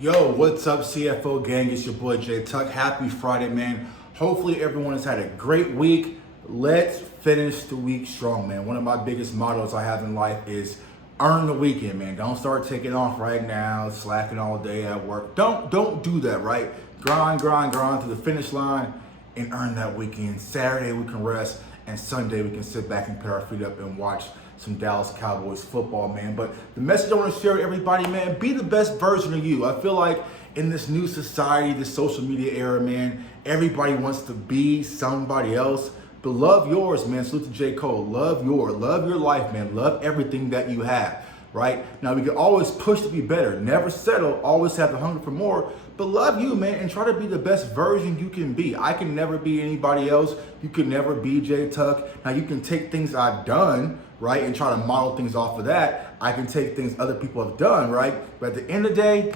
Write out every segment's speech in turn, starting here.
Yo, what's up, CFO gang? It's your boy Jay Tuck. Happy Friday, man. Hopefully everyone has had a great week. Let's finish the week strong, man. One of my biggest mottos I have in life is earn the weekend, man. Don't start taking off right now, slacking all day at work. Don't do that, right? Grind to the finish line and earn that weekend. Saturday we can rest, and Sunday we can sit back and put our feet up and watch some Dallas Cowboys football, man. But the message I want to share with everybody, man, be the best version of you. I feel like in this new society, this social media era, man, everybody wants to be somebody else. But love yours, man. Salute to J. Cole. Love your life, man. Love everything that you have, right? Now, we can always push to be better. Never settle. Always have the hunger for more. But love you, man, and try to be the best version you can be. I can never be anybody else. You can never be J. Tuck. Now, you can take things I've done, right, and try to model things off of that. I can take things other people have done, right? But at the end of the day,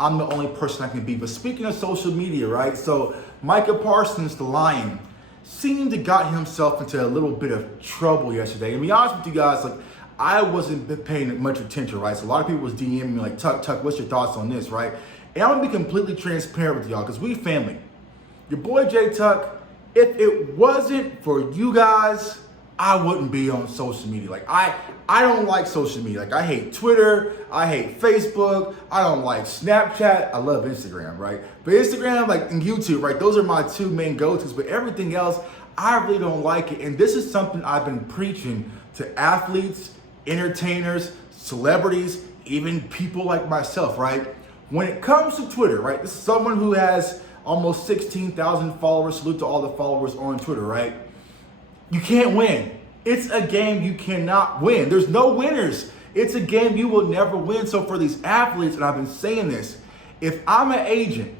I'm the only person I can be. But speaking of social media, right, so Micah Parsons, the Lion, seemed to got himself into a little bit of trouble yesterday. And to be honest with you guys, like, I wasn't paying much attention, right? So a lot of people was DMing me like, Tuck, what's your thoughts on this, right? And I'm gonna be completely transparent with y'all because we family. Your boy J Tuck, if it wasn't for you guys, I wouldn't be on social media. Like I don't like social media. Like I hate Twitter, I hate Facebook, I don't like Snapchat. I love Instagram, right? But Instagram, like, and YouTube, right? Those are my two main go-tos. But everything else, I really don't like it. And this is something I've been preaching to athletes, entertainers, celebrities, even people like myself, right? When it comes to Twitter, right? This is someone who has almost 16,000 followers. Salute to all the followers on Twitter, right? You can't win. It's a game you cannot win. There's no winners. It's a game you will never win. So for these athletes, and I've been saying this, if I'm an agent,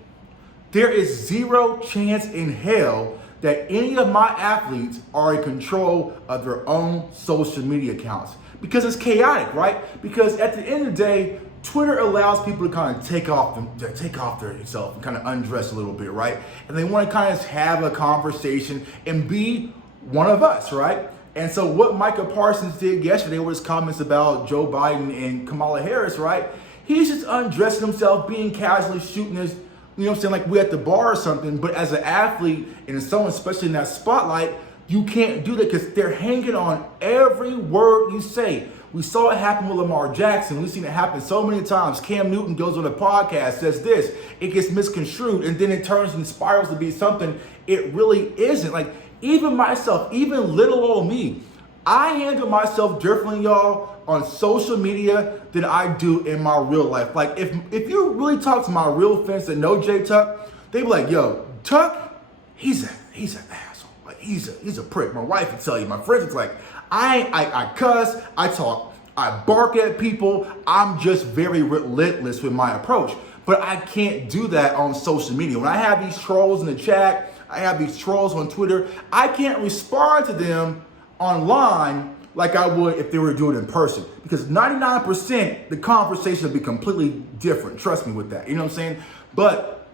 there is zero chance in hell that any of my athletes are in control of their own social media accounts because it's chaotic, right? Because at the end of the day, Twitter allows people to kind of take off themselves and kind of undress a little bit, right? And they want to kind of have a conversation and be one of us, right? And so what Micah Parsons did yesterday with his comments about Joe Biden and Kamala Harris, right? He's just undressing himself, being casually shooting his, you know what I'm saying, like we at the bar or something. But as an athlete and someone, especially in that spotlight, you can't do that because they're hanging on every word you say. We saw it happen with Lamar Jackson. We've seen it happen so many times. Cam Newton goes on a podcast, says this, it gets misconstrued, and then it turns and spirals to be something it really isn't. Like, even myself, even little old me, I handle myself differently, y'all, on social media than I do in my real life. Like, if you really talk to my real fans that know J Tuck, they be like, yo, Tuck, he's an asshole. Like, he's a prick. My wife would tell you, my friends would like, I cuss, I talk, I bark at people. I'm just very relentless with my approach. But I can't do that on social media. When I have these trolls in the chat, I have these trolls on Twitter, I can't respond to them online like I would if they were to do it in person. Because 99% the conversation will be completely different. Trust me with that. You know what I'm saying? But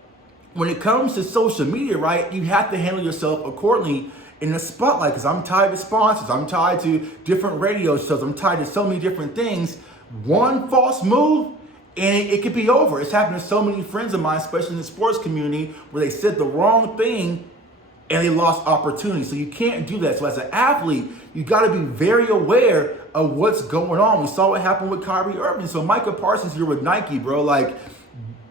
when it comes to social media, right, you have to handle yourself accordingly in the spotlight, because I'm tied to sponsors, I'm tied to different radio shows, I'm tied to so many different things. One false move and it could be over. It's happened to so many friends of mine, especially in the sports community, where they said the wrong thing and they lost opportunity. So you can't do that. So as an athlete, you got to be very aware of what's going on. We saw what happened with Kyrie Irving. So Micah Parsons here with Nike, bro, like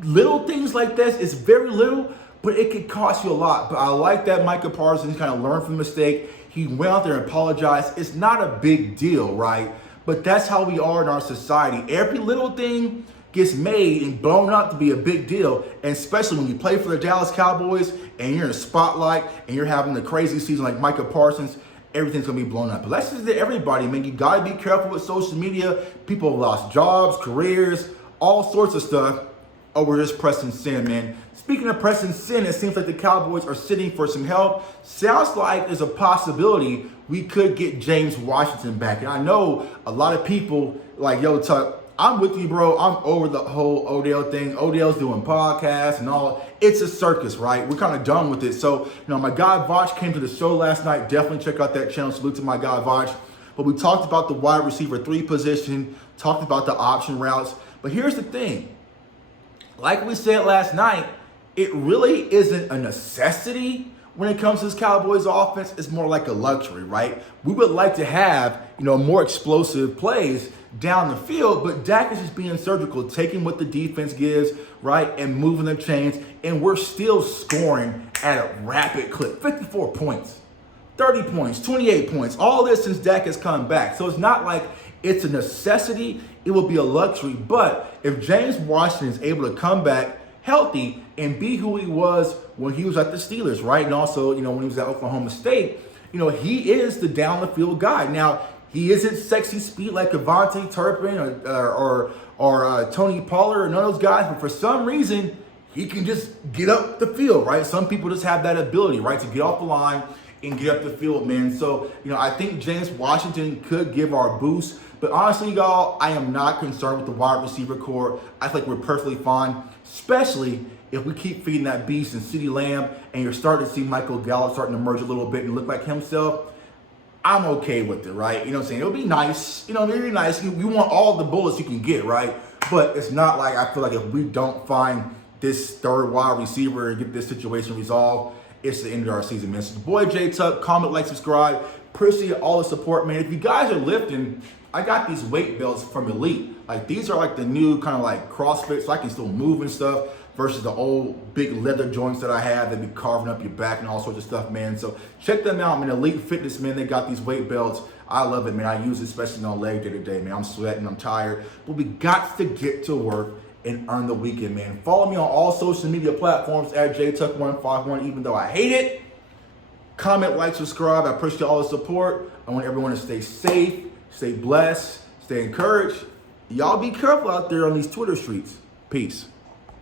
little things like this, it's very little, but it could cost you a lot. But I like that Micah Parsons kind of learned from the mistake. He went out there and apologized. It's not a big deal, right? But that's how we are in our society. Every little thing gets made and blown up to be a big deal. And especially when you play for the Dallas Cowboys and you're in a spotlight and you're having a crazy season like Micah Parsons, everything's gonna be blown up. But let's just say everybody, man, you gotta be careful with social media. People have lost jobs, careers, all sorts of stuff over just pressing sin, man. Speaking of pressing sin, it seems like the Cowboys are sitting for some help. Sounds like there's a possibility we could get James Washington back. And I know a lot of people like, yo, Tuck, I'm with you, bro. I'm over the whole Odell thing. Odell's doing podcasts and all. It's a circus, right? We're kind of done with it. So, you know, my guy Voch came to the show last night. Definitely check out that channel. Salute to my guy Voch. But we talked about the wide receiver 3 position, talked about the option routes. But here's the thing. like we said last night, it really isn't a necessity when it comes to this Cowboys offense. It's more like a luxury, right? We would like to have, more explosive plays down the field, but Dak is just being surgical, taking what the defense gives, right, and moving the chains, and we're still scoring at a rapid clip. 54 points, 30 points, 28 points, all this since Dak has come back. So it's not like it's a necessity, it will be a luxury. But if James Washington is able to come back healthy and be who he was when he was at the Steelers, right? And also, when he was at Oklahoma State, he is the down the field guy. Now, he isn't sexy speed like Avante Turpin or Tony Pollard or none of those guys, but for some reason, he can just get up the field, right? Some people just have that ability, right, to get off the line and get up the field, man. So, I think James Washington could give our boost. But honestly, y'all, I am not concerned with the wide receiver core. I think we're perfectly fine, especially if we keep feeding that beast in CeeDee Lamb and you're starting to see Michael Gallup starting to emerge a little bit and look like himself. I'm okay with it, right? You know what I'm saying? It'll be nice. It'll be nice. We want all the bullets you can get, right? But it's not like I feel like if we don't find this third wide receiver and get this situation resolved, it's the end of our season, man. So the boy J Tuck, comment, like, subscribe. Appreciate all the support, man. If you guys are lifting, I got these weight belts from Elite. Like, these are like the new kind of like CrossFit, so I can still move and stuff, versus the old big leather joints that I have that be carving up your back and all sorts of stuff, man. So check them out, man. Elite Fitness, man. They got these weight belts. I love it, man. I use it especially on leg day to day, man. I'm sweating, I'm tired, but we got to get to work and earn the weekend, man. Follow me on all social media platforms at JTuck151, even though I hate it. Comment, like, subscribe. I appreciate all the support. I want everyone to stay safe, stay blessed, stay encouraged. Y'all be careful out there on these Twitter streets. Peace.